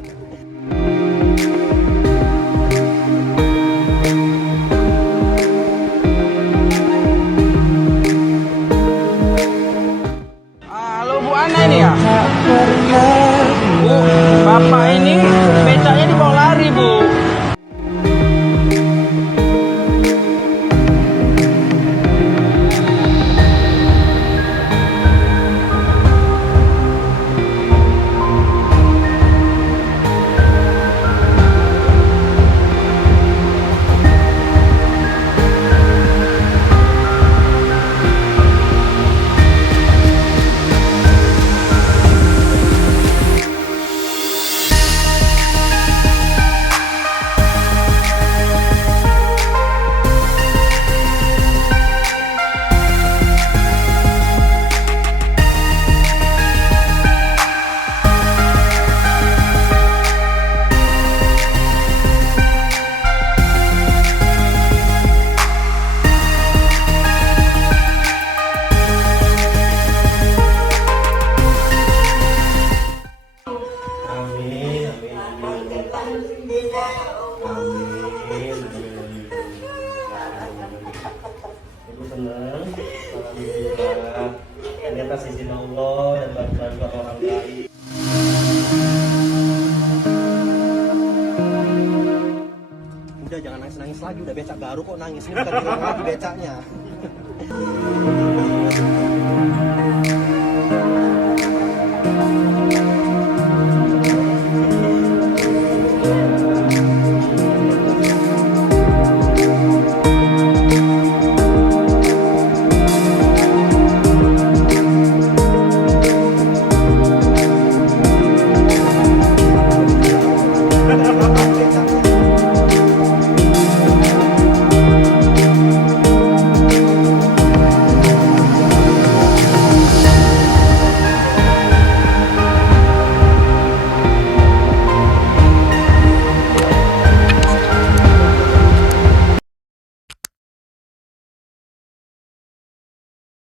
Halo Bu Ana ini ya? Bu, Bapak ini becaknya dibawa lari Bu. Ibu senang, alhamdulillah. Ini atas izin Allah dan bantuan orang baik. Udah jangan nangis-nangis lagi, udah becak baru kok nangis, ini bukan hilang lagi becaknya.